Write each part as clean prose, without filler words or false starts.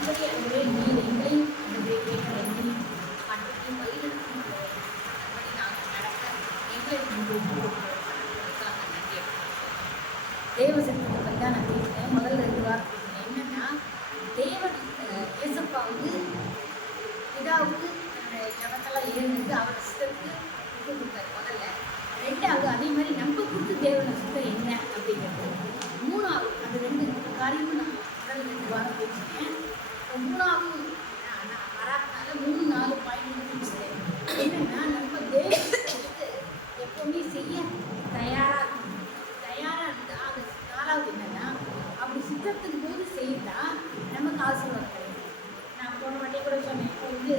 இப்படி அதுவே நீர் எங்களையும் அந்த கேட்கிற எங்களையும் மற்றத்தையும் வழிநடத்தும் மற்றபடி நாங்கள் நடக்க எங்களுக்கு நன்றி. தேவ சத்தத்தை பற்றி தான் நான் பேசுகிறேன். முதல்ல 2 வார்த்தை என்னென்னா, தேவன் ஏசப்பா வந்து பிதாவுக்கு அந்த ஜபத்தெல்லாம் ஏறினது அவர் சித்தத்துக்கு விட்டு கொடுத்தாரு முதல்ல. 2வது அதே மாதிரி நம்ம கொடுத்து தேவனை சுத்தம் என்ன அப்படிங்கிறது. 3வது அந்த 2 காரியமும் நான் முதல்ல 2 வாரம் பேசுகிறேன். 3வது நான் வராதனால 3-4 பாயிண்ட் பேசுகிறேன். என்னென்னா, நம்ம தேவனுக்கு எப்போவுமே செய்ய தயாராக இருந்தால் அது 4வது என்னென்னா, அப்படி சித்தத்துக்கு போது செய்தால் நமக்கு ஆசீர்வாதம் கிடைக்கும். நான் போன வாட்டியே கூட சொன்னேன், இப்போ வந்து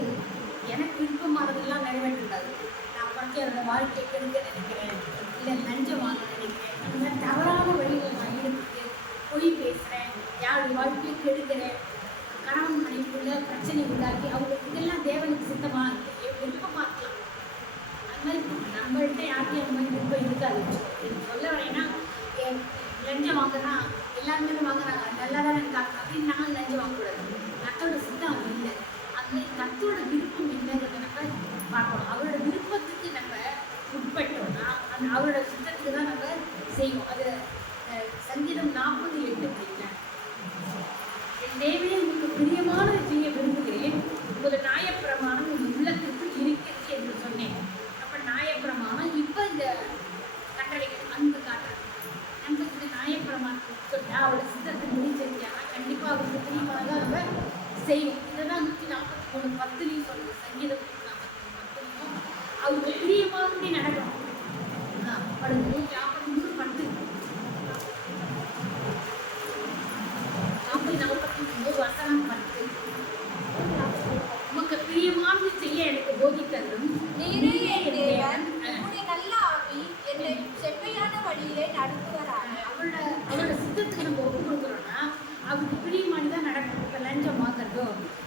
எனக்கு விருப்பமானதெல்லாம் நிறைவேற்றக்கூடாது. நான் படிக்க அந்த வாழ்க்கையை கெடுக்க நினைக்கிறேன், இல்லை லஞ்சம் வாங்க நினைக்கிறேன், அந்த மாதிரி தவறான வழிகளை நான் ஈடுபட்டு பொய் பேசுகிறேன், யாருடைய வாழ்க்கையை கெடுக்கிறேன், கணவன் மனைவிக்குள்ள பிரச்சனை உண்டாக்கி அவங்களுக்கு இதெல்லாம் தேவனுக்கு சித்தமாக விருப்பமாக இருக்கலாம். அது மாதிரி நம்மள்கிட்ட யாருக்கும் அந்த மாதிரி விருப்பம் இருக்காது. எனக்கு சொல்ல வரேன்னா, லஞ்சம் வாங்கினா எல்லாருமே வாங்குறாங்க, நல்லா தான் இருக்காங்க அப்படின்னு நாங்கள் லஞ்சம் வாங்கக்கூடாது. கத்தோட சித்தம் அது இல்லை. அது மாதிரி கத்தோட விருப்பம் என்னங்கிறத நம்ம பார்க்கணும். அவரோட விருப்பத்துக்கு நம்ம உட்பட்டோம்னா அவரோட சித்தத்துக்கு தான் நம்ம செய்வோம். அது சங்கீதம் 40:8 அப்படின்னா, என் தேவனே உங்களுக்கு பிரியமானதை செய்ய விரும்புகிறேன், ஒரு நியாயப்பிரமாணம் உங்கள் உள்ளத்துக்கு இருக்கிறது என்று சொன்னேன். அப்போ நியாயப்பிரமாணம் இப்போ இந்த கட்டளைகள் அன்பு காட்டுறது. நம்ம இந்த நியாயப்பிரமாணத்தை சொன்னால் அவரோட சித்தத்தை முடிச்சிருக்காங்கன்னா கண்டிப்பாக அவருக்கு பிரியமானதாக நம்ம செய்வோம். இதை தான் 143:10 சொல்லுது. சங்கீதம் 143:10 அவருக்கு பிரியமானபடி நடக்கணும். படுது 143:10 10 உமக்கு பிரியமானது செய்ய எனக்கு போதித்ததும் நீரே என் தேவன், உம்முடைய நல்ல ஆவி என்னை செவ்வையான வழியிலே நடத்துவராக. அவரோட சித்தத்துக்கு நம்ம ஒப்பு கொடுக்குறோன்னா அவருக்கு பிரியமானதான் நடக்கணும். இப்போ லஞ்சம் வாங்குறதோ,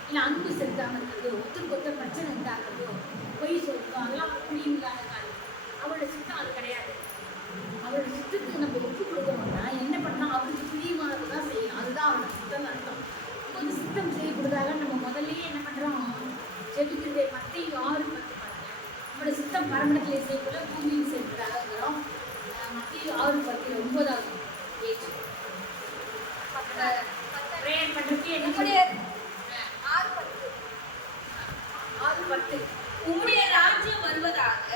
இல்லை அன்பு செலுத்தாமல் இருக்கிறதோ, ஒருத்தருக்கு பிரச்சனை உண்டாக்குறதோ, பொய் சொல்றதோ, அதெல்லாம் பிரியமில்லாத காரியம். அவரோட சித்தம் அது கிடையாது. அவரோட சித்தத்துக்கு நம்ம ஒப்பு கொடுக்கணும்னா என்ன பண்ணால் அவருக்கு பிரியமானது தான் செய்யணும். அதுதான் அவரோட சித்தம் அர்த்தம். ஒரு சித்தம் செய்யக்கூடாதாக நம்ம முதல்லயே என்ன பண்ணுறோம், ஜெபிக்கிறதே. Matthew 6:10 பாருங்க. நம்மளோட சித்தம் பரமண்டத்திலே செய்யக்கூட பூமியில் செய்யக்கூடாது இருக்கிறோம். Matthew 6:10 9வது பேஜ். ப்ரேயர் பண்ணுறதுக்கு என்னுடைய 6:10 உம்முடைய ராஜ்யம் வருவதாக,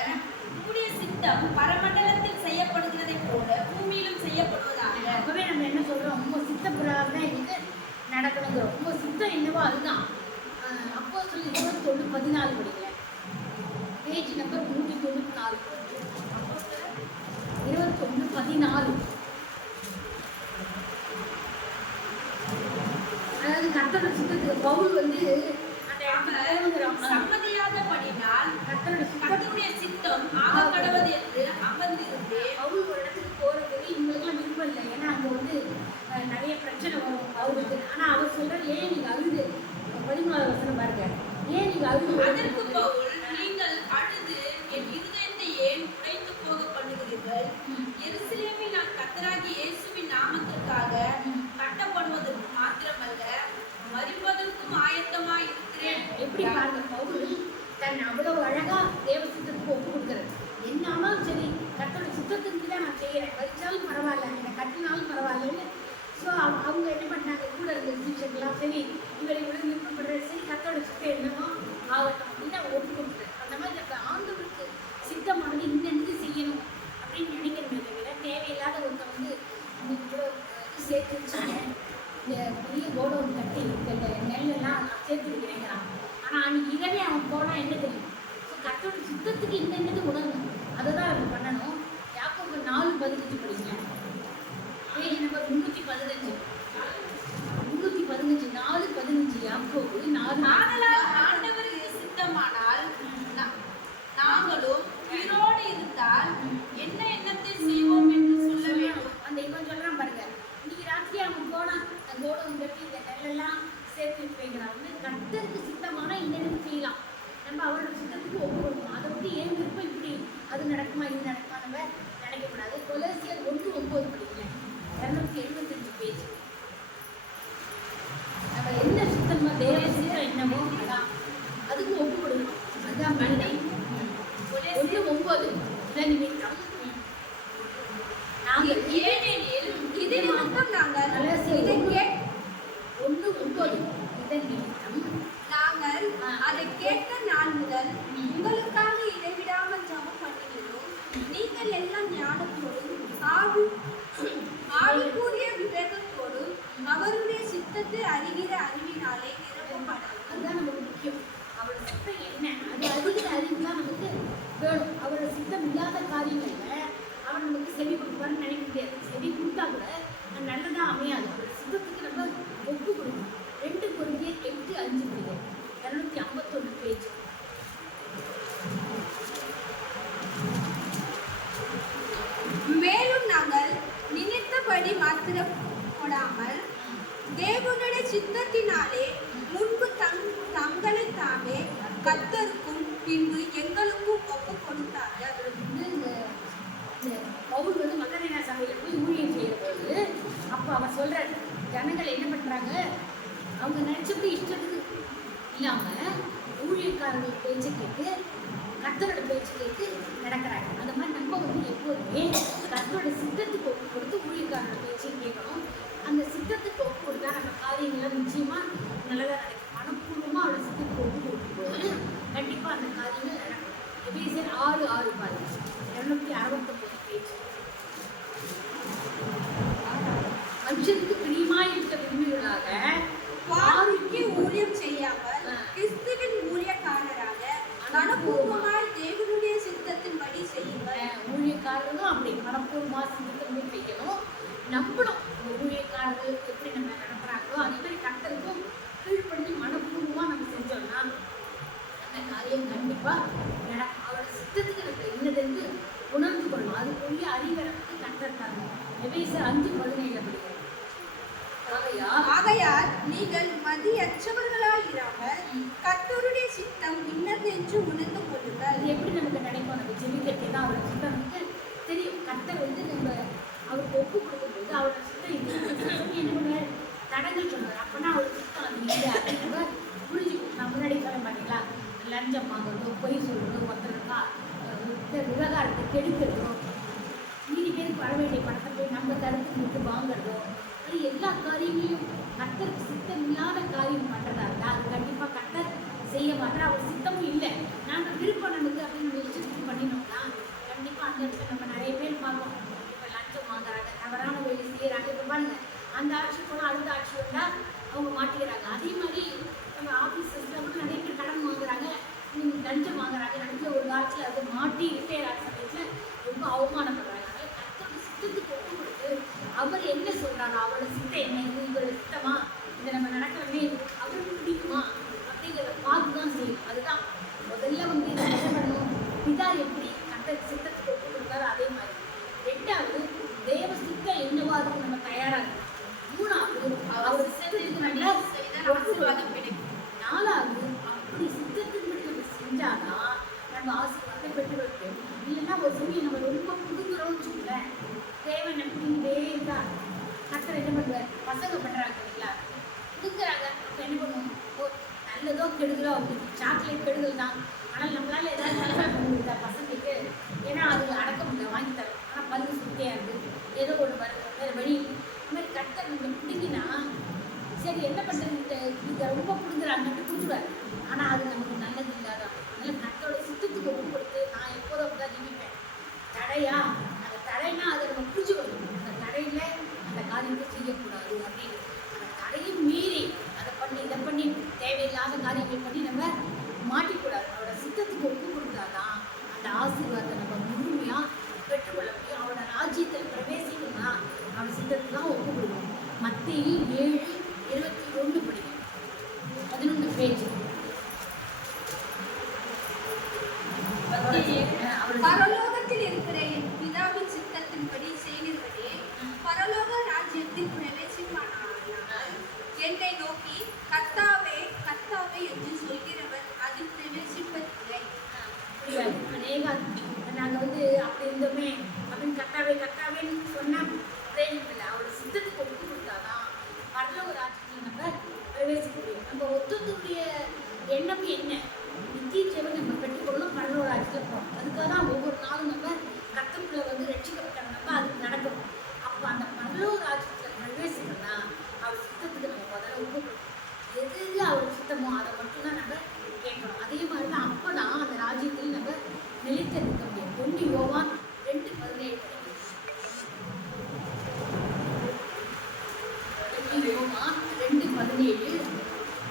உம்முடைய சித்தம் பரமண்டலத்தில் செய்யப்படுகிறதை போல பூமியிலும் செய்யப்படுவதாக. அப்பவே நம்ம என்ன சொல்றோம், உங்க சித்த பிரகாரம் தான் எனக்கு நடக்கணுங்கிறோம். உங்க சித்தம் என்னவோ அதுதான். அப்போஸ்தலர் 21:14 படிக்கல, பேஜ் நம்பர் 194. 21:14. அதாவது கர்த்தரோட சித்தத்துக்கு பவுல் வந்து சம்மதியாதபடினால் கர்த்தருடைய சித்தம் ஆக கடவது என்று அமர்ந்திருந்து பவுல் ஒரு இடத்துக்கு போறதுக்கு இவங்களுக்குலாம் விருப்பம் இல்லை. ஏன்னா அங்கே வந்து நிறைய பிரச்சனை வரும் பவுலுக்கு. ஆனால் அவர் சொல்ற, ஏன் நீங்க அழுது 14வது வசனம் பாருங்க, ஏன் நீங்க அழுது. அதற்கு பவுல், நீங்கள் அழுது என் இருதயத்தை ஏன் உடைந்து போக பண்ணுகிறீர்கள்? எருசலேமில் நான் கர்த்தராகிய இயேசுவின் நாமத்திற்காக கட்டப்படுவதற்கு மாத்திரமல்ல, மரிப்பதற்கும் ஆயத்தமாய் இருக்கிறேன். எப்படி பாருங்க, பவுல் தன் அவ்வளவு அழகா தேவ சித்தத்துக்கு ஒப்பு கொடுக்குறது. என்ன ஆனாலும் சரி, கர்த்தரோட சித்தத்துக்கு தான் நான் செய்கிறேன், வரிச்சாலும் பரவாயில்ல, என்னை கட்டினாலும் பரவாயில்லன்னு. ஸோ அவங்க என்ன பண்ணாங்க, கூட இருந்த சிஷியர்கள்லாம், சரி இவரை இவ்வளோ விருப்பப்படுறது, சரி கர்த்தரோட சித்தம் என்னமோ ஆகட்டும் அப்படின்னு அவங்க ஒப்பு கொடுக்குறது. அந்த மாதிரி அந்த ஆண்டவருக்கு சித்தமானது இன்னென்று செய்யணும் அப்படின்னு நினைக்கிறத தவிர தேவையில்லாத ஒருத்தர் வந்து இன்னைக்கு கூட சேர்த்து வச்சுருக்கேன், இந்த பெரிய கோடவுன் கட்டி இந்த நெல்லெல்லாம் நான் சேர்த்து வைக்கிறேங்கிறான். ஆனால் அன்றைக்கி இரவே அவன் போனால் என்ன தெரியும். ஸோ கர்த்தரோட சித்தத்துக்கு என்னென்னது உணரணும், அதை தான் அவன் பண்ணணும். யாக்கோபு 4:15 படிக்கிறேன், பேஜ் நம்பர் 315. 4:15 யாக்கோபு 4. ஆண்டவருக்கு சித்தமானால் நாங்களும் உயிரோடு இருந்தால் என்ன எண்ணத்தை செய்வோம் என்று சொல்ல வேண்டும். அந்த இவன் சொல்கிறான் பாருங்க, இன்னைக்கு ராத்திரி அவன் போனான் கோடவுன் கட்டி இந்த நெல்லெல்லாம் சேர்த்து வைக்கிறான். வந்து கர்த்தருக்கு சித்தமான இந்த செய்யலாம். நம்ம அவரோட சித்தத்துக்கு ஒப்பு கொடுக்கணும். அதை வந்து ஏன் விருப்பம் இப்படி அது நடக்குமா இது நடக்குமா நம்ம நினைக்கக்கூடாது. கொலோசியர் 1:9 படிக்கிறேன், 275 பேஜ். நம்ம என்ன சித்தம் 9 இதன் நிமித்தம் நாங்கள் அதை கேட்ட நாள் முதல் உங்களுக்காக இடைவிடாமல் ஜெபம் பண்ணுகிறோம். நீங்கள் எல்லாம் ஞானத்தோடும் ஆவிக்குரிய விவேகத்தோடும் அவருடைய சித்தத்தை அறிகிற அறிவினாலே நிரப்பப்படும். அதுதான் நமக்கு முக்கியம். அவரோட சித்தம் என்ன, அது அறிகிற அறிவு தான் நமக்கு வேணும். அவரோட சித்தம் இல்லாத காரியங்கள்ல அவர் நமக்கு செவி கொடுப்பான்னு நினைக்க முடியாது. செவி கொடுத்தா கூட அது நல்லதா அமையாது. அவரோட சித்தத்துக்கு நம்ம ஒப்பு கொடுக்கணும். 2 கொரிந்தியர் 8:5 251 பேஜ். மேலும் நாங்கள் நினைத்தபடி மாத்திரம் போடாமல் தேவனுடைய சித்தத்தினாலே முன்பு தங்களை தாமே கர்த்தருக்கும் பின்பு எங்களுக்கும் ஒப்பு கொடுத்தார்கள். பவுல் வந்து மக்களின சபையில் போய் ஊழியம் செய்கிற போது அப்போ அவர் சொல்கிறார், ஜனங்கள் என்ன பண்ணுறாங்க, அவங்க நினச்சபடி இஷ்டத்துக்கு இல்லாமல் ஊழியக்காரர்கள் பேச்சு கேட்டு கர்த்தரோட பேச்சு கேட்டு நடக்கிறாங்க. அந்த மாதிரி நம்ம வந்து எப்போதுமே கர்த்தரோட சித்தத்துக்கு ஒப்பு கொடுத்து ஊழியக்காரரோட பேச்சு கேட்கணும். அந்த சித்தத்துக்கு ஒப்பு கொடுத்தா நம்ம காரியங்கள்லாம் நிச்சயமாக நல்லதாக நடக்கும். மனப்பூர்வமாக அவரோட சித்தத்துக்கு ஒப்பு கொடுக்கும்போது கண்டிப்பாக அந்த காரியங்கள் நடக்கும். எபேசியர் 6:6 பாருங்க, 269 பேஜ். மனுஷனுக்கு பிரியமாய் இருக்க விரும்புகிறாக வாரிக்கு ஊழியம் செய்யாமல் கிறிஸ்துவின் ஊழியக்காரராக மனப்பூர்வமாய் தேவனுடைய சித்தத்தின்படி செய்யுங்கள். ஊழியக்காரர்களும் அப்படி மனப்பூர்வமாக சித்தத்தின்படி செய்யணும். நம்பணும் ஊழியக்காரர்கள் எப்படி நம்ம நடத்துறாங்களோ அதே மாதிரி கர்த்தருக்கும் கீழ்ப்படிஞ்சு மனப்பூர்வமாக நம்ம செஞ்சோம்னா அந்த காரியம் கண்டிப்பாக நடக்கும். அவரோட சித்தத்துக்கு நம்ம என்னதென்று உணர்ந்து கொள்ளணும். அதுக்குரிய அறிவை நமக்கு கர்த்தர் தரணும். எபேசியர் 5:17 படிக்கிறோம். ஆகையால் நீங்கள் மதியற்றவர்களாயிராமல் கர்த்தருடைய சித்தம் இன்னதென்று உணர்ந்து கொள்ளுங்கள். அது எப்படி நமக்கு நினைப்போம், நம்ம ஜெபிக்கிறதே தான் அவரோட சித்தம் நமக்கு தெரியும். கர்த்தர் வந்து நம்ம அவருக்கு ஒப்பு கொடுக்கும்போது அவரோட சித்தம் என்ன பண்ணுவார், தடங்கள் சொல்லுவார். அப்போனா அவரோட சித்தம் அது இல்லை அப்படின்னு நம்ம புரிஞ்சுக்கணும். நான் முன்னாடி சொல்ல மாட்டீங்களா, லஞ்சம் வாங்குறதோ, பொய் சொல்கிறதோ, ஒருத்தருக்கா விவகாரத்தை கெடுக்கிறதோ, மீதி பேருக்கு வர வேண்டிய பணத்தை போய் நம்ம தடுத்து விட்டு வாங்குறதோ, அது எல்லா காரியங்களையும் கர்த்தருக்கு சித்தம் இல்லாத காரியம் பண்ணுறதா இருந்தால் அது கண்டிப்பாக கர்த்தர் செய்ய மாட்டேன். அவர் சித்தமும் இல்லை, நாங்கள் விருப்பம் நமக்கு அப்படின்னு நம்ம இஷ்டத்துக்கு பண்ணினோம்னா கண்டிப்பாக அந்த இடத்துல நம்ம நிறைய பேர் பார்ப்போம். இப்போ லஞ்சம் வாங்குறாங்க, தவறான வேலை செய்கிறாங்க. இப்போ பாருங்க, அந்த ஆட்சி போனால் அடுத்த ஆட்சி வந்தால் அவங்க மாட்டிக்கிறாங்க. அதே மாதிரி நம்ம ஆஃபீஸஸில் கூட நிறைய பேர் கடன் வாங்குறாங்க, லஞ்சம் வாங்குறாங்க. இடத்துல ஒரு காலத்தில் அது மாட்டி ரிட்டையர் ஆகிற சமயத்தில் ரொம்ப அவமானப்படுறாங்க. கர்த்தரோட சித்தத்துக்கு ஒப்பு கொடுத்து அவர் என்ன சொல்கிறாரோ, அவரோட சித்தம் என்ன, இது இவரோட சித்தமா, இதை நம்ம நடக்கிறதே அவருக்கு பிடிக்குமா அப்படிங்கிறத பார்த்து தான் செய்யும். அதுதான் முதல்ல வந்து இதை என்ன பண்ணணும், பிதா எப்படி கர்த்தர் சித்தத்துக்கு ஒப்பு கொடுத்தாரோ அதே மாதிரி. 2வது தேவ சித்தம் என்னவோ அதுக்கு நம்ம தயாராக இருக்கணும். 3வது அவர் சித்தத்துக்கு நல்லா ஆசீர்வாதம் கிடைக்கும். 4வது அப்படி சித்தத்துக்கு நம்ம செஞ்சாதான் நம்ம ஆசீர்வாதத்தை பெற்றுக்கொள்கிறோம். இல்லைன்னா ஒரு சமயம் நம்ம ரொம்ப புடுங்குறோம்னு சொல்லுவேன். தேவன் எப்படின்னே இருந்தால் கர்த்தர் என்ன பண்ணுவார், பசங்க பண்ணுறாங்க இல்லைங்களா, புடுங்குறாங்க. அப்போ என்ன பண்ணுவோம், நல்லதோ கெடுதலோ அவங்களுக்கு சாக்லேட் கெடுதல் தான். ஆனால் நம்மளால் ஏதாவது நல்லா பண்ண முடியுதா பசங்களுக்கு, ஏன்னா அது அடக்க முடியல, வாங்கி தரோம். ஆனால் பல்லு சுத்தியாக இருக்குது, ஏதோ ஒன்று வருது, வேறு வழி. இந்த மாதிரி கர்த்தர் நீங்கள் பிடிங்கினா சரி என்ன பண்ணுறது, இதை ரொம்ப பிடுங்குறாங்கன்னு பிடிச்சிடுவார். ஆனால் அது நமக்கு நல்லது இல்லாதான். அதனால் கர்த்தரோட சித்தத்துக்கு ஒப்பு கொடுத்து நான் எப்போதும் அப்படி தான் ஜீவிப்பேன். தடையா, அந்த தடைனா அதை நம்ம புரிஞ்சுக்கணும். அந்த தடையில் அந்த காரியத்தை செய்யக்கூடாது அப்படின்னு. அந்த தடையும் மீறி அதை பண்ணி இதை பண்ணி தேவையில்லாத காரியங்கள் பண்ணி நம்ம மாட்டிக்கூடாது. அவரோட சித்தத்துக்கு ஒப்பு கொடுத்தாதான் அந்த ஆசீர்வாதத்தை நம்ம முழுமையாக பெற்றுக்கொள்ள முடியும். அவரோட ராஜ்யத்தில் பிரவேசிக்கணும்னா அவரோட சித்தத்துக்கு தான் ஒப்பு கொடுக்கணும். மத்தேயு 7:21 படிக்கணும், 11 பேஜ். பரலோகத்தில் இருக்கிற என் பிதாவின் சித்தத்தின்படி செய்கிறவனே பரலோக ராஜ்யத்தில் பிரவேசிப்பானானால் என்னை நோக்கி கர்த்தாவே கர்த்தாவே என்று சொல்கிறவர் அதில் பிரவேசிப்பதில்லை. அநேக நாங்கள் வந்து அப்படி இருந்தோமே அப்படின்னு கர்த்தாவே கர்த்தாவேன்னு சொன்னால் பிரயோஜனம் இல்லை. அவரோட சித்தத்துக்கு ஒப்பு கொடுத்தாதான் பரலோக ராஜ்யத்தில் நம்ம பிரவேசிக்க முடியும். நம்ம ஒத்துடைய எண்ணம் என்ன, நித்திய ஜீவன் நம்ம பெற்றுக்கொள்ளணும், பரலோக ராஜ்யத்தில் போகணும். அதுக்காக தான் ஒவ்வொரு நாளும் நம்ம கர்த்தருக்குள்ள வந்து ரட்சிக்கப்பட்டாங்க, நம்ம அதுக்கு நடக்கணும். அப்போ அந்த பரலோக ராஜ்யத்தில் பிரவேசிக்கணும்னா அவர் சித்தத்துக்கு நம்ம முதல்ல ஒப்பு கொடுக்கணும். அவர் சித்தமோ அதை மட்டும்தான் நம்ம கேட்கணும். அதே மாதிரி தான் அப்பதான் அந்த ராஜ்யத்தில் நம்ம நிலைத்து நிற்க முடியும். 1 யோவான் 2:17 யோவான் 2:17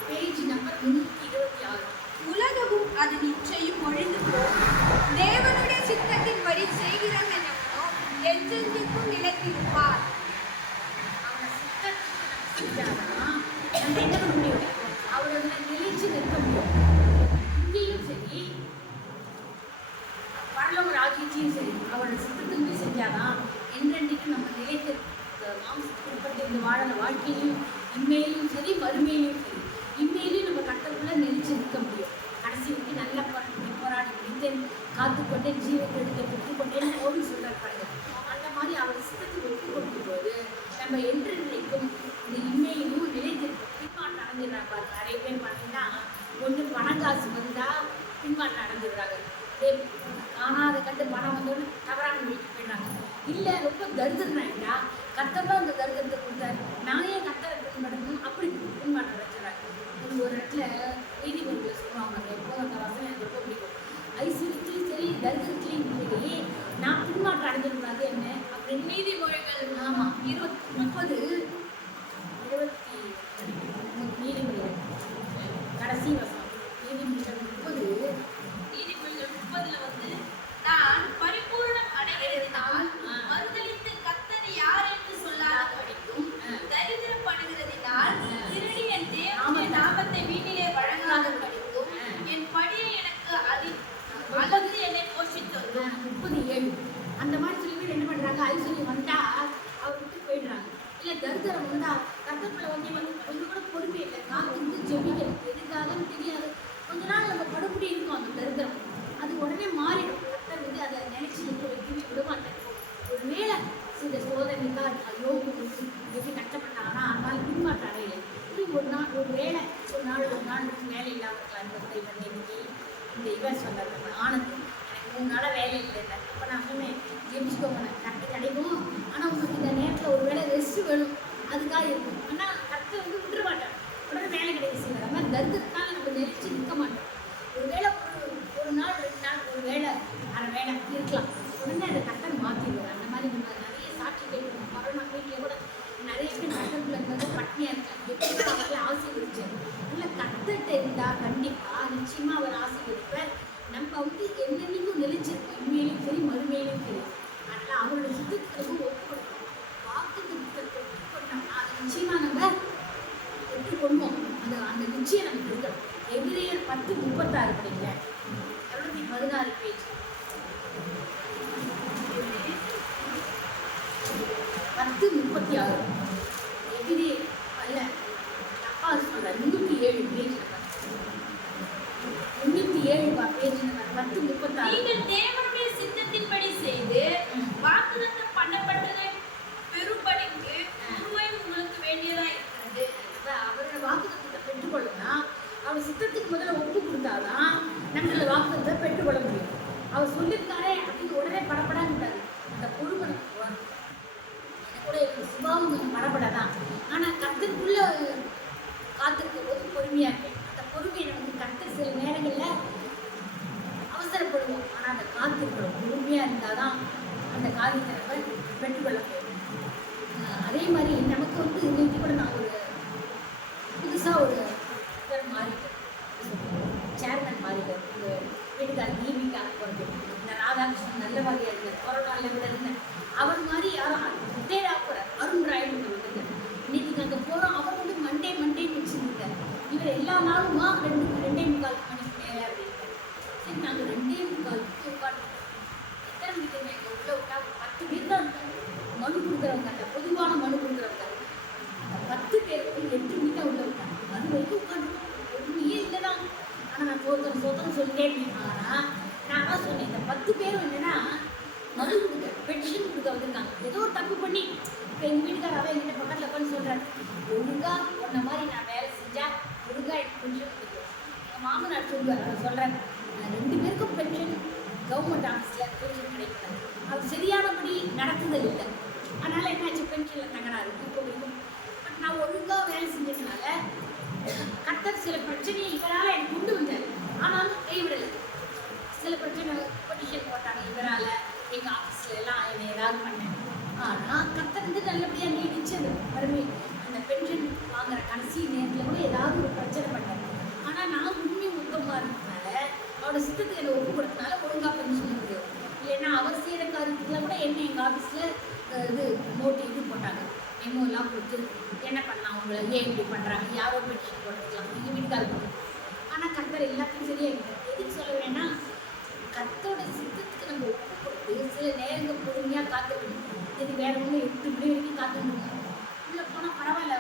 பேஜ் நம்பர் 326. உலகமும் அது நிச்சயம் ஒழிந்து போகும். தேவனுடைய சித்தத்தின்படி செய்கிறவன் எவனோ என்றென்றைக்கும் நிலைத்திருப்பார். அவனை சித்தத்துக்கு நம்ம செஞ்சாதான் நம்ம என்ன பண்ண முடியும்? அவரை நிலைச்சு நிற்க முடியும். இங்கேயும் சரி, பரலோக ராஜ்யத்தையும் சரி, அவரோட சித்தத்துக்கு செஞ்சாதான் என்றென்றைக்கும் நம்ம நிலைத்து மாம்சத்திற்பட்டு இந்த வாழற வாழ்க்கையிலும் இம்மையிலும் சரி மறுமையிலும் சரி, இம்மையிலையும் நம்ம கட்டக்குள்ள நிலைச்சு நிற்க முடியும். கடைசி வரைக்கும் நல்லா போராடி முடித்தேன், காத்துக்கொண்டேன், ஜீவத்தை எடுத்து பெற்றுக்கொண்டேன் போது சொல்றாரு. அந்த மாதிரி அவர் சித்தத்துக்கு ஒப்பு கொடுக்கும் போது நம்ம என்று நினைக்கும் இந்த இம்மையிலும் நிலைத்திருக்கும். பின்மாற்றம் அடைஞ்சிடுறாங்க பாரு. நிறைய பேர் பார்த்தீங்கன்னா ஒன்று பணம் காசு வந்தால் பின்மாற்றம் அடைஞ்சிடுறாங்க. காணாத கண்டு பணம் வந்தோன்னு தவறான வீட்டுக்கு போயிடுறாங்க. இல்லை ரொம்ப தரித்திரனாயிட்டா கத்தர்தான் அந்த தரித்திரத்தை கொடுத்தாரு, நான் ஏன் கத்தரை பின்பற்றணும் அப்படி பின்மாற்றம் அடைஞ்சிடுறாங்க. ஒரு இடத்துல நீதிமன்றத்தில் சொல்லுவாங்க, எப்போது அந்த வசனம் எனக்கு ரொம்ப பிடிக்கும். ஐஸ்வர்யத்திலையும் சரி தரித்திரத்திலையும் சரி நான் பின்மாற்றம் அடைஞ்சிருக்காது என்ன அப்படின்னு நீதிமொழிகள். ஆமாம், 30 நீதிமொழிகள் கடைசி வசனம். நீதிமொழிகள் 30 நான் பரிபூரணம் அடைகிறதினால் மறுதலித்து கர்த்தர் யார் என்று சொல்லாத படிக்கும், தரித்திரப்படுகிறதினால் திருடி என் தேவனுடைய நாமத்தை வீட்டிலே வழங்காத படிக்கும், என் படியை எனக்கு அளந்து என்னை போஷித்தோம். 37. அந்த மாதிரி சில பேர் என்ன பண்றாங்க, ஐஸ்வர்யம் வந்தா அவர் விட்டு போயிடுறாங்க. இல்லை தரித்திரம் வந்தா கர்த்தர்க்குள்ள கொஞ்சம் கூட பொறுமை இல்லை, காத்து ஜெபிக்கிறது எதுக்காகன்னு தெரியாது. கொஞ்ச நாள் நம்ம படுபடி இருக்கும் அந்த தரித்திரம், அது உடனே மாறிடும். கர்த்தர் அதை நினைச்சு நிற்க வைக்கவே விட மாட்டேன். ஒரு வேளை சில சோதனைக்கா ஐயோ எப்படி கஷ்டப்பட்டாங்கன்னா அதனால பின்மாற்றம் அடையலை. இப்படி ஒரு வேளை ஒரு நாள் வேலை இல்லாமல் இன்னைக்கு இந்த இவர் சொன்னார் ஆனந்த், எனக்கு 3 நாளாக வேலை இல்லை. அப்போ நான் சொன்னேன், ஜெபிச்சுக்கோங்க கரெக்டு கிடைக்கும், ஆனால் உங்களுக்கு இந்த நேரத்தில் ஒரு வேளை ரெஸ்ட் வேணும், அதுக்காக இருக்கும். ஆனால் கரெக்டாக விட்டுற மாட்டேன், உடனே வேலை கிடைக்க செய்வார். அது மாதிரி தரித்திரத்தால் நம்ம நினைச்சு நிற்க மாட்டோம். ஒரு வேளை ஒரு நாள் 2 நாள் ஒரு வேளை அரை வேலை இருக்கலாம், உடனே அதை கரெக்டாக மாற்றிடுவார். அந்த மாதிரி நம்ம நிறைய சாட்சி கேட்கணும். கொரோனா வீட்டில் கூட நிறைய பேர் கட்டக்குள்ள இருந்தால் பட்னியாக இருக்காங்க, எப்படி அவர்களை ஆசீர்வதிச்சார். இல்லை கத்துட்டு இருந்தால் கண்டிப்பாக நிச்சயமாக அவர் ஆசீர்வதிப்பார். நம்ம என்னென்னைக்கும் நிலைச்சிருக்கோம், இம்மையிலையும் சரி மறுமையிலையும் சரி. அதனால் அவரோட சித்தத்துக்கு ஒப்பு கொடுக்கணும். வாக்கு திட்டத்தை ஒப்பு கொடுத்தோம்னா அதை நிச்சயமாக நம்ம பெற்றுக்கொள்வோம். அந்த நிச்சயம் நமக்கு இருக்கணும். எபிரேயர் 10:36 படிங்க, 216 பேஜ். 10:36 எபிரேயர் அல்ல, தப்பா சொல்கிறேன், 307 பேஜ் நம்பர், 307 பேஜ் நம்பர் 10:36. நீங்கள் தேவனுடைய சித்தத்தின்படி செய்து வாக்குத்தத்தம் பண்ணப்பட்டதை பெறும்படிக்கு உண்மையும் உங்களுக்கு வேண்டியதாக இருக்கிறது. அவரோட வாக்குத்தத்தத்தை பெற்றுக்கொள்ளணும்னா அவர் சித்தத்துக்கு முதல்ல ஒப்பு கொடுத்தாதான் நம்மளோட வாக்குத்தத்தை பெற்றுக்கொள்ள முடியும். அவர் சொல்லியிருக்காரே அப்படின்னு உடனே படப்படாட்டாரு. அந்த பொறுமை எனக்கு வரும். எனக்கு கூட எனக்கு சுபாவம் கொஞ்சம் படப்படாதான், ஆனால் கர்த்தருக்குள்ள காத்திருக்கும் போது பொறுமையாக இருக்கேன். அந்த பொறுமையை நமக்கு கர்த்தர் சில நேரங்களில் அவசரப்படுவோம், ஆனால் அந்த காத்திருக்கிறோம் பொறுமையாக இருந்தால் தான் அந்த காரியத்தை நம்ம பெற்றுக்கொள்ள முடியும். அதே மாதிரி நமக்கு இன்னைக்கு கூட நான் ஒரு புதுசாக ஒரு மாறிட்டேன், சேர்மன் மாறிட்டேன். இந்த வீட்டுக்கார தீபிகா வந்து இந்த ராதாகிருஷ்ணன் நல்லவாதியாக இருக்கார், கொரோனாவில் விட இருந்தேன். அவர் மாதிரி யாரும் ரிட்டையர் ஆகிறார், அருண் ராய்னு விட்டுங்க. இன்னைக்கு அங்கே போகிறோம், அவர் மண்டே வச்சுருக்கார். இவர் எல்லா நாளுமா 2:45 மணிக்கு மேலே அப்படின்ட்டு. சரி நாங்கள் 2:45 உட்காந்து எத்தனை மணிக்கு எங்கள் உள்ள விட்டா 10 பேர் தான் இருக்காங்க. மனு கொடுக்குறவங்க, அந்த பொதுவான மனு கொடுக்குறவங்க அந்த 10 பேருக்கு 8 மணிக்கு உள்ள விட்டாங்க. அது வரைக்கும் உட்காந்துருக்கோம், ஒன்றுமே இல்லை தான். ஆனால் நான் சோதனை சொல்லிட்டே இருந்தேன். ஆனால் நான் தான் சொன்னேன், இந்த 10 பேரும் என்னென்னா மனு கொடுக்க பெட்டிஷன் கொடுக்க வந்திருக்காங்க. ஏதோ ஒரு தப்பு பண்ணி இப்போ எங்கள் வீட்டுக்காராவே எங்கிட்ட பக்கத்தில் உட்காந்து சொல்கிறார், ஒழுங்காக சொன்ன மாதிரி நான் வேலை செஞ்சால் ஒழுங்காக எனக்கு பென்ஷன் கொடுக்கும். எங்கள் மாமனார் சொல்லுவார், அவர் சொல்கிறேன், 2 பேருக்கும் பென்ஷன் கவர்மெண்ட் ஆஃபீஸில் பென்ஷன் கிடைக்கிறது, அது சரியானபடி நடத்துதல் இல்லை. அதனால் என்னாச்சு, பென்ஷனில் தகராறு இப்போ வரைக்கும். பட் நான் ஒழுங்காக வேலை செஞ்சதுனால கர்த்தர் சில பிரச்சனை பொட்டிஷன் போட்டாங்க இவரால் எங்கள் ஆஃபீஸில் எல்லாம் என்னை ஏதாவது பண்ணேன். ஆனால் கத்தருந்து நல்லபடியாக நீடிச்சது மறுமை அந்த பென்ஷன் வாங்குற கடைசி நேரத்தில் கூட ஏதாவது ஒரு பிரச்சனை பண்ணேன். ஆனால் நான் உண்மை உத்தமாக இருந்ததுனால அவரோட சித்தத்துக்கு என்னை ஒப்பு கொடுத்தனால ஒழுங்காக பென்ஷன் இருக்குது. இல்லைன்னா அவர் செய்கிற காரியத்துக்குலாம் கூட என்ன எங்கள் ஆஃபீஸில் இது போட்டாங்க, மெமோ எல்லாம் கொடுத்து என்ன பண்ணலாம் உங்களை, ஏன் இப்படி பண்ணுறாங்க, யாரோ பென்ஷன் போட்டுக்கலாம் எங்கள் வீட்டுக்காரருக்கு. ஆனால் கர்த்தர் எல்லாத்தையும் சரியாகிட்டார். எதுக்கு சொல்ல வேணா, கர்த்தரோட சித்தத்துக்கு நம்ம ஒப்பு கொடுத்து சில நேரங்கள் பொறுமையாக காத்துக்கணும். இது வேற ஒன்று 8 மணி வரைக்கும் காத்துக்கணும். உள்ளே போனால் பரவாயில்ல,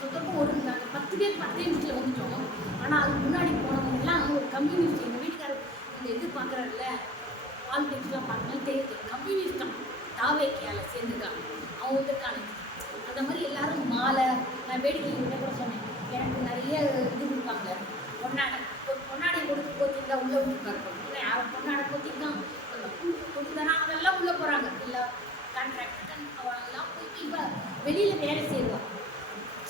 தொடர்பு ஒரு நாங்கள் 10 பேர் 10 நிமிஷத்தில் வந்துட்டோம். ஆனால் அதுக்கு முன்னாடி போனவங்க எல்லாம் ஒரு கம்யூனிஸ்ட், எங்கள் வீட்டுக்காரர் இந்த இது பார்க்குறாருல பாலிடிக்ஸ்லாம் பார்க்கணும் தெரியுது, கம்யூனிஸ்டம் தாவேக்கியால் சேர்ந்துருக்காங்க, அவங்க வந்துருக்காங்க. அந்த மாதிரி எல்லாரும் மாலை, நான் வேடிக்கை கிட்ட கூட சொன்னேன், எனக்கு நிறைய இது கொடுப்பாங்க, பொன்னாடை, ஒரு பொன்னாடை கொடுத்து போத்திருந்தா உள்ளே விட்டுருக்காரு, இல்லை யாரும் பொன்னாடை போத்திருக்கான் கொடுத்தானா அதெல்லாம் உள்ளே போகிறாங்க. இல்லை கான்ட்ராக்டர் அவெல்லாம் போயிட்டு இப்போ வெளியில் வேலை செய்வாங்க.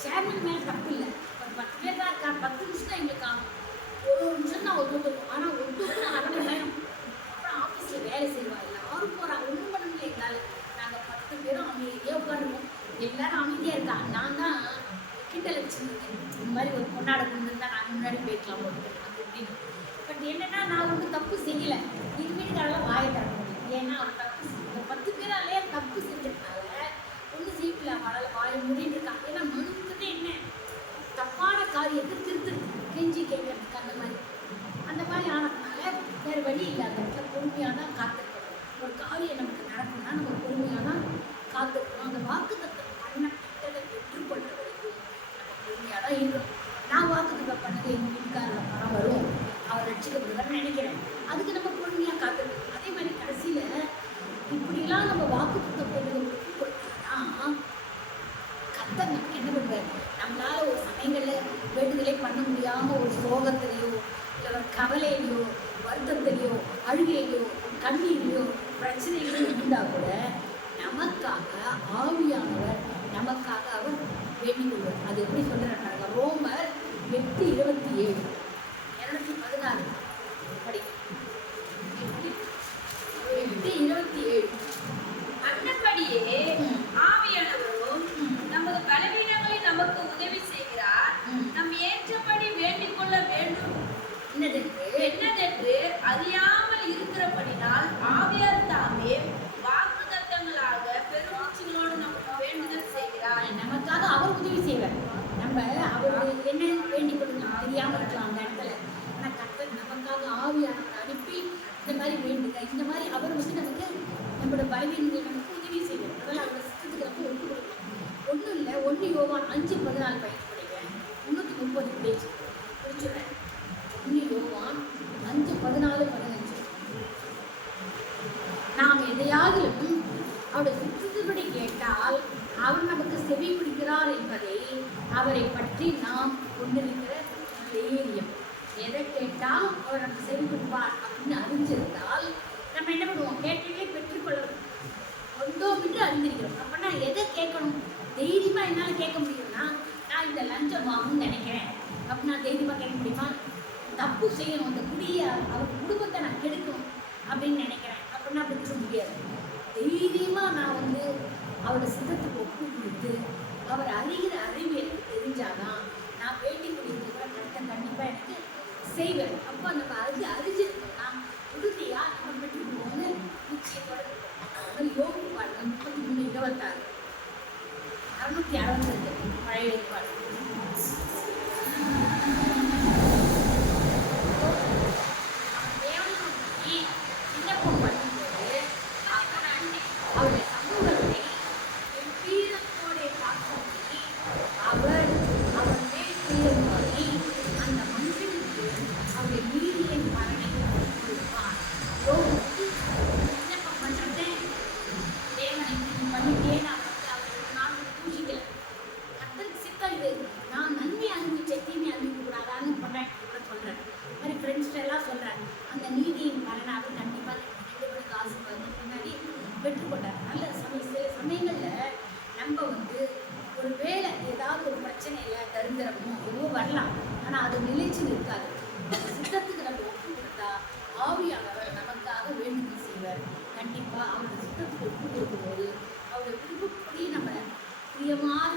சேர்மன் மேலே தப்பு இல்லை, ஒரு 10 பேர் தான் இருக்காங்க, 10 நிமிஷம் தான் எங்களுக்கு ஆகும், ஒரு நிமிஷம் தான் ஒத்துக்கும். ஆனால் ஒத்துக்கு 1/2 மணி நேரம் அப்புறம் ஆஃபீஸில் வேலை செய்வாங்க. எல்லாரும் போகிறாங்க, ஒன்றும் பண்ண முடியல எங்களால். நாங்கள் 10 பேரும் அமைதியாக உட்காந்துருவோம், எல்லாரும் அமைதியாக இருக்காங்க. நான் தான் கிண்டல் வச்சுருக்கேன், இந்த மாதிரி ஒரு பொன்னாடை கொண்டு இருந்தால் நாங்கள் முன்னாடி போய்க்கலாம் போட்டு அப்படின்னு. பட் என்னென்னா நான் ஒன்றும் தப்பு செய்யலை, எங்கள் வீட்டுக்காரெல்லாம் வாயை தர முடியும். ஏன்னா அவர் தப்பு இந்த 10 பேராலே தப்பு செஞ்சதுனால ஒன்றும் செய்யல, அவளால் வாய முடின்னு இருக்காங்க. ஏன்னா மனுக்குன்னு என்ன தப்பான காரியத்தை திருத்து கெஞ்சி கேட்கறதுக்கு அந்த மாதிரி ஆனதுனால வேறு வழி இல்லாத இடத்துல பொறுமையாக தான் காத்திருக்கணும். ஒரு காரியம் நமக்கு நடக்கணும்னா நம்ம பொறுமையாக தான் காத்திருக்கணும். அந்த வாக்கு தத்துவம் பண்ண பித்தளை பெற்றுக்கொள்ள வரைக்கும் நம்ம பொறுமையாக தான் இருக்கணும். நான் வாக்கு தத்துவம் பண்ணது எங்கள் வீட்டுக்காரில் பணம் வரும், அவர் ரட்சிக்கப்படுதான்னு நினைக்கிறேன், அதுக்கு நம்ம பொறுமையாக காத்திருக்கணும். அதே மாதிரி கடைசியில் இப்படிலாம் நம்ம வாக்கு தத்துவம் கொடுத்தா கர்த்தர் நமக்கு என்ன பண்ணுவார், நம்மளால் ஒரு சமயங்களில் வேண்டுதலை பண்ண முடியாமல் ஒரு சோகத்திலையோ இல்லை ஒரு கவலையிலையோ வருத்தத்திலையோ அழுகையிலையோ கண்ணீரையோ பிரச்சனைகளோ இருந்தால் கூட நமக்காக ஆவியானவர் நமக்காக அவர் வேண்டிக் கொள்வார். அது எப்படி சொல்கிறாங்க, ரோமர் 8:27 216 படி. 8:27 அந்தபடியே ஆவியானவரும் நமது பலவீனங்களை நமக்கு உதவி செய்கிறார். நம் ஏற்றபடி வேண்டிக் கொள்ள வேண்டும் என்னதென்று அறியாமல் இருக்கிறபடினால் ஆவியார் தாமே வாக்கு தத்தங்களாக பெருமூச்சுகளோடு நமக்கு வேண்டுதல் செய்கிறார். நமக்காக அவர் உதவி செய்வார். நம்ம அவர் என்ன வேண்டிக் கொள்ளணும் தெரியாமல் இருக்கலாம் அந்த இடத்துல. ஆனால் கர்த்தர் நமக்காக ஆவியானவர் அனுப்பி இந்த மாதிரி வேண்டுங்க, இந்த மாதிரி அவர் நமக்கு நம்மளோட பலவீனங்களை நமக்கு உதவி செய்வார். அதெல்லாம் அவரோட சித்தத்துக்கு நம்ம ஒப்பு கொடுக்கணும். ஒன்றும் இல்லை, 1 யோவான் 5:14 பயிற்சி படிக்கிறேன், 330 பேஜ் பிடிச்சிடுறேன். 1 யோவான் 5:14-15 நாம் எதையாகிலும் அவருடைய சித்தத்தின்படி கேட்டால் அவர் நமக்கு செவி பிடிக்கிறார் என்பதை அவரை பற்றி நாம் கொண்டிருக்கிற தைரியம். எதை கேட்டால் அவர் நமக்கு செவி பிடிப்பார் அப்படின்னு அறிஞ்சிருந்தால் நம்ம என்ன பண்ணுவோம், கேட்டவே பெற்றுக்கொள்ளணும், கொண்டோமிட்டு அறிந்திருக்கிறோம். அப்படின்னா எதை கேட்கணும், தைரியமாக என்னால் கேட்க முடியும்னா, நான் இந்த லஞ்சம் வாங்கணும்னு நினைக்கிறேன் அப்படின்னா தைரியமாக கேட்க முடியுமா? தப்பு செய்யணும், அந்த குடியை அவர் குடும்பத்தை நான் கெடுக்கணும் அப்படின்னு நினைக்கிறேன் அப்படின்னா பெற்ற முடியாது. தைரியமாக நான் அவரோட சித்தத்துக்கு ஒப்பு கொடுத்து அவர் அறிகிற அறிவு எனக்கு தெரிஞ்சாதான் நான் வேண்டிக் கொண்டிருக்கிற கருத்தை கண்டிப்பாக எனக்கு செய்வேன். அப்போ நம்ம அறிஞ்சிருக்கோம்னா உறுதியாக நம்ம பெற்றுக்கணும்னு நிச்சயப்பட யோகு பாட்டு 33:26 662 பழைய ஏற்பாடு. விண்ணப்பம் பண்ணும்போது அவருடைய சமூகத்தை பீரத்தோடைய தாக்கி அவர் மேல் பீரமாகி அந்த மனுஷனுக்கு அவருடைய நீதியை பலனை கொடுப்பார். விண்ணப்பம் பண்ணுறேன், தேவனை பண்ணிட்டே நான் அவருக்கு நான் பூஜிக்கல, கர்த்தருக்கு சித்தம் இது, நான் நன்மை அனுபவிச்ச தீமை அனுபவிக்கக்கூடாதான்னு பண்ணுறேன் சொல்கிறேன். இது மாதிரி ஃப்ரெண்ட்ஸ்கிட்ட எல்லாம் சொல்கிறேன், அந்த நீதியின் பலனை அவர் கண்டிப்பாக காசு பின்னாடி பெற்றுக்கொண்டார். நல்ல சில சமயங்களில் நம்ம ஒரு வேலை ஏதாவது ஒரு பிரச்சனையில் தரித்திரமோ எதுவும் வரலாம், ஆனால் அது நிலைச்சு நிற்காது. அந்த சித்தத்துக்கு நம்ம ஒப்பு கொடுத்தா ஆவியானவர் நமக்காக வேண்டுகை செய்வார். கண்டிப்பாக அவருடைய சித்தத்துக்கு ஒப்பு கொடுக்கும்போது அவருடைய விருப்பப்படி நம்ம பிரியமாக